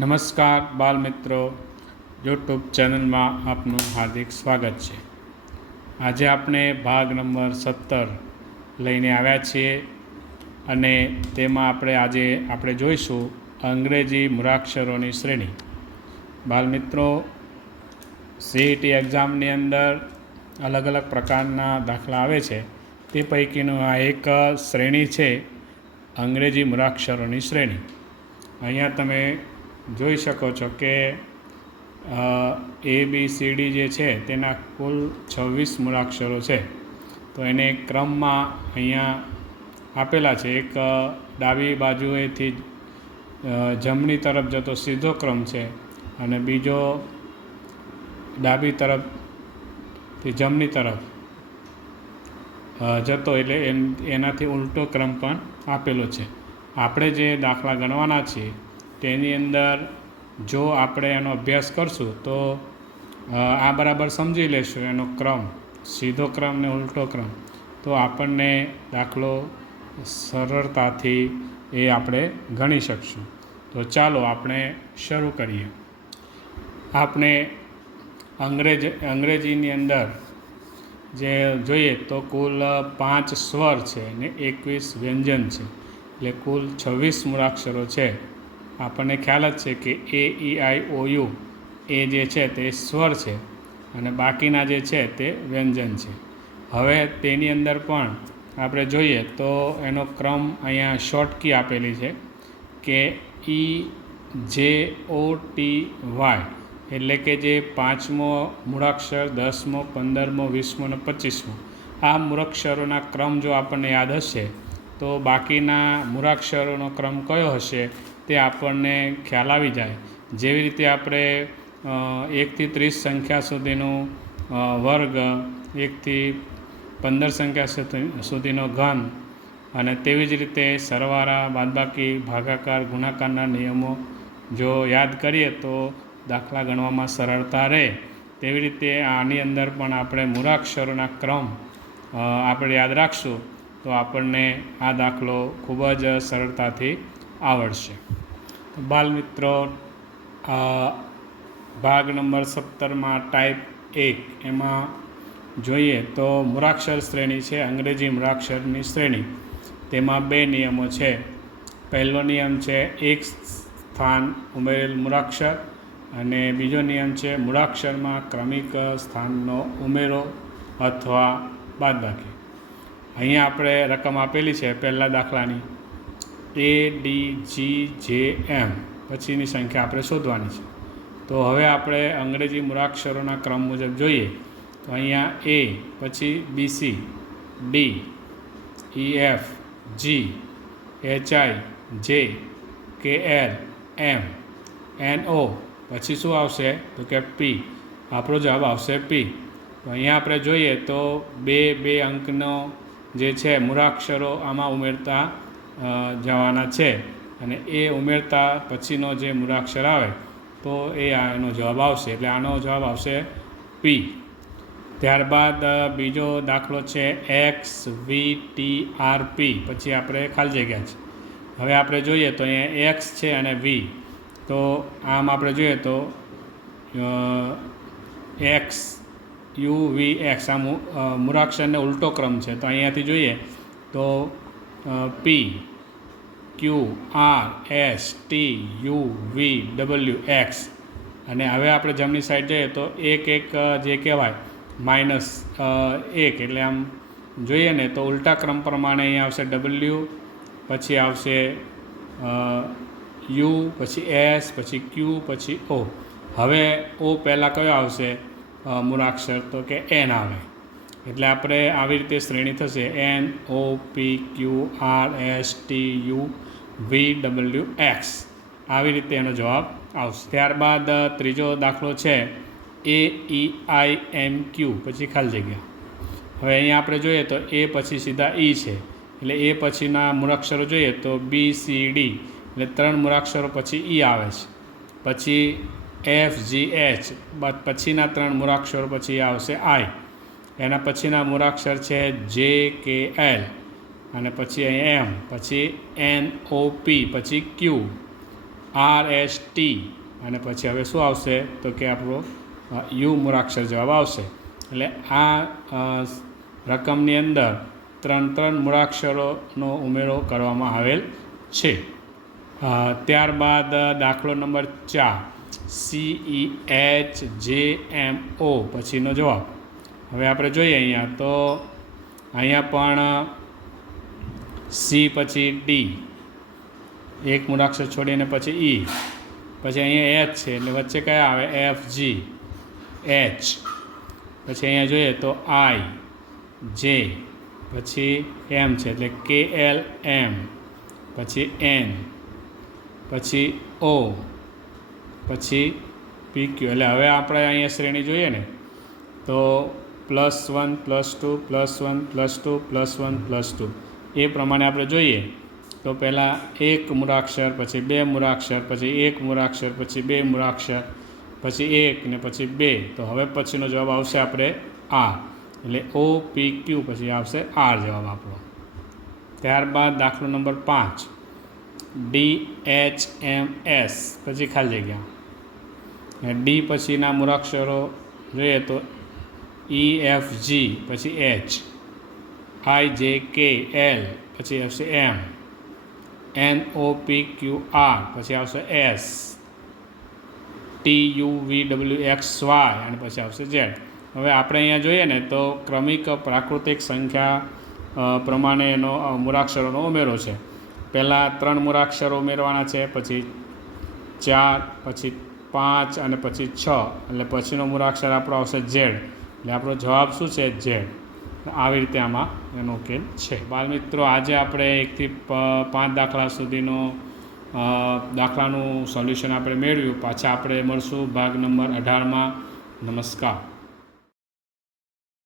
નમસ્કાર બાલ મિત્રો, યુટ્યુબ ચેનલમાં આપનું હાર્દિક સ્વાગત છે. આજે આપણે ભાગ નંબર 17 લઈને આવ્યા છીએ અને તેમાં આપણે જોઈશું અંગ્રેજી મૂળાક્ષરોની શ્રેણી. બાલ મિત્રો, CET એક્ઝામની અંદર અલગ અલગ પ્રકારના દાખલા આવે છે. તે પૈકીનું આ એક શ્રેણી છે, અંગ્રેજી મૂળાક્ષરોની શ્રેણી. અહીંયા તમે જોઈ શકો છો કે ABCD જે છે તેના કુલ 26 મૂળાક્ષરો છે. તો એને ક્રમમાં અહીંયા આપેલા છે. એક ડાબી બાજુએથી જમણી તરફ જતો સીધો ક્રમ છે અને બીજો ડાબી તરફથી જમણી તરફ જતો એટલે એનાથી ઉલટો ક્રમ પણ આપેલો છે. આપણે જે દાખલા ગણવાના છીએ તેની અંદર જો આપણે એનો અભ્યાસ કરશું તો આ બરાબર સમજી લેશું એનો ક્રમ, સીધો ક્રમ ને ઉલટો ક્રમ, તો આપણને દાખલો સરળતાથી એ આપણે ગણી શકશું. તો ચાલો આપણે શરૂ કરીએ. આપણે અંગ્રેજીની અંદર જે જોઈએ તો કુલ 5 સ્વર છે અને 21 વ્યંજન છે, એટલે કુલ 26 મૂળાક્ષરો છે. આપણને ખ્યાલ જ છે કે A, E, I, O, U એ જે છે તે સ્વર છે અને બાકીના જે છે તે વ્યંજન છે. હવે તેની અંદર પણ આપણે જોઈએ તો એનો ક્રમ અહીંયા શોર્ટ કી આપેલી છે કે EJOTY, એટલે કે જે 5મો મૂળાક્ષર, 10મો, 15મો, 20મો અને 25મો આ મૂળાક્ષરોના ક્રમ જો આપણને યાદ હશે તો બાકીના મૂળાક્ષરોનો ક્રમ કયો હશે તે આપણને ખ્યાલ આવી જાય. જેવી રીતે આપણે 1 થી 30 સંખ્યા સુધીનું વર્ગ, 1 થી 15 સંખ્યા સુધીનો ઘન, અને તેવી જ રીતે સરવાળા, બાદબાકી, ભાગાકાર, ગુણાકારના નિયમો જો યાદ કરીએ તો દાખલા ગણવામાં સરળતા રહે. તેવી રીતે આની અંદર પણ આપણે મૂળાક્ષરોના ક્રમ આપણે યાદ રાખશું તો આપણને આ દાખલો ખૂબ જ સરળતાથી આવડશે. બાલ મિત્રો, ભાગ નંબર 17માં ટાઈપ 1 એમાં જોઈએ તો મૂળાક્ષર શ્રેણી છે, અંગ્રેજી મૂળાક્ષરની શ્રેણી. તેમાં 2 નિયમો છે. પહેલો નિયમ છે એક સ્થાન ઉમેરેલ મૂળાક્ષર, અને બીજો નિયમ છે મૂળાક્ષરમાં ક્રમિક સ્થાનનો ઉમેરો અથવા બાદબાકી. અહીંયા આપણે રકમ આપેલી છે પહેલા દાખલાની ADGJM, પછીની સંખ્યા આપણે શોધવાની છે. તો હવે આપણે અંગ્રેજી મૂળાક્ષરોના ક્રમ મુજબ જોઈએ તો અહીંયા A, પછી BC, D, EF, G, HI, J, KL, M, NO, પછી શું આવશે તો કે P. આપણો જવાબ આવશે P. તો અહીંયા આપણે જોઈએ તો બે અંકનો જે છે મૂળાક્ષરો આમાં ઉમેરતા જવાના છે, અને એ ઉમેરતા પછીનો જે મૂળાક્ષર આવે તો એનો જવાબ આવશે, એટલે આનો જવાબ આવશે P. ત્યારબાદ બીજો દાખલો છે XVTRP, પછી આપણે ખાલી જગ્યા છે. હવે આપણે જોઈએ તો અહીંયા X છે અને V, તો આમ આપણે જોઈએ તો XUVX આ મૂળાક્ષરને ઉલટો ક્રમ છે. તો અહીંયાથી જોઈએ તો P, Q, R, S, T, U, V, W, X. અને હવે આપણે જમણી સાઈડ જઈએ તો એક જે કહેવાય -1, એટલે આમ જોઈએ ને તો ઉલટા ક્રમ પ્રમાણે અહીંયા આવશે W, પછી આવશે U, પછી S, પછી Q, પછી O. હવે O પહેલાં કયો આવશે મૂળાક્ષર તો કે N આવે, એટલે આપણે આવી રીતે શ્રેણી થશે N, O, P, Q, R, S, T, U, V, W, X. આવી રીતે એનો જવાબ આવશે. ત્યારબાદ ત્રીજો દાખલો છે AEIMQ, પછી ખાલી જગ્યા. હવે અહીંયા આપણે જોઈએ તો A પછી સીધા E છે, એટલે એ પછીના મૂળાક્ષરો જોઈએ તો B, C, D, એટલે 3 મૂળાક્ષરો પછી E આવે છે. પછી F, G, H, પછીના 3 મૂળાક્ષરો પછી આવશે I. એના પછીના મૂળાક્ષર છે J, K, L, અને પછી અહીં M, પછી NOP, પછી Q, RST અને પછી હવે શું આવશે તો કે આપણો યુ મૂળાક્ષર જવાબ આવશે. એટલે આ રકમની અંદર 3 મૂળાક્ષરોનો ઉમેરો કરવામાં આવેલ છે. ત્યારબાદ દાખલો નંબર 4 CEHJMO પછીનો જવાબ. હવે આપણે જોઈએ અહીંયા તો અહીંયા પણ C પછી D, એક મૂળાક્ષર છોડીને પછી E, પછી અહીંયા H છે એટલે વચ્ચે કયા આવે FG, H, પછી અહીંયા જોઈએ તો I, J, પછી M છે એટલે KLM, પછી N, પછી O, પછી PQ. એટલે હવે આપણે અહીંયા શ્રેણી જોઈએ ને તો +1 +2 +1 +2 +1 +2 એ પ્રમાણે આપણે જોઈએ તો પહેલાં એક મૂળાક્ષર, પછી 2 મૂળાક્ષર, પછી 1 મૂળાક્ષર, પછી 2 મૂળાક્ષર, પછી 1 ને પછી 2. તો હવે પછીનો જવાબ આવશે આપણે R, એટલે OPQ પછી આવશે R જવાબ આપણો. ત્યારબાદ દાખલો નંબર 5 DHMS પછી ખાલી જગ્યા. D પછીના મૂળાક્ષરો જોઈએ તો EFG, પછી H, IJKL, પછી આવશે M, NOPQR, પછી આવશે S, TUVWXY અને પછી આવશે Z. હવે આપણે અહીંયા જોઈએ ને તો ક્રમિક પ્રાકૃતિક સંખ્યા પ્રમાણે એનો મૂળાક્ષરોનો ઉમેરો છે. પહેલાં 3 મૂળાક્ષરો ઉમેરવાના છે, પછી 4, પછી 5 અને પછી 6, એટલે પછીનો મૂળાક્ષર આપણો આવશે Z. એટલે આપણો જવાબ શું છે? Z. આવી રીતે આમાં એનો ઉકેલ છે. બાળમિત્રો, આજે આપણે 1 થી 5 દાખલા સુધીનો દાખલાનું સોલ્યુશન આપણે મેળવ્યું. પાછા આપણે મળશું ભાગ નંબર 18માં. નમસ્કાર.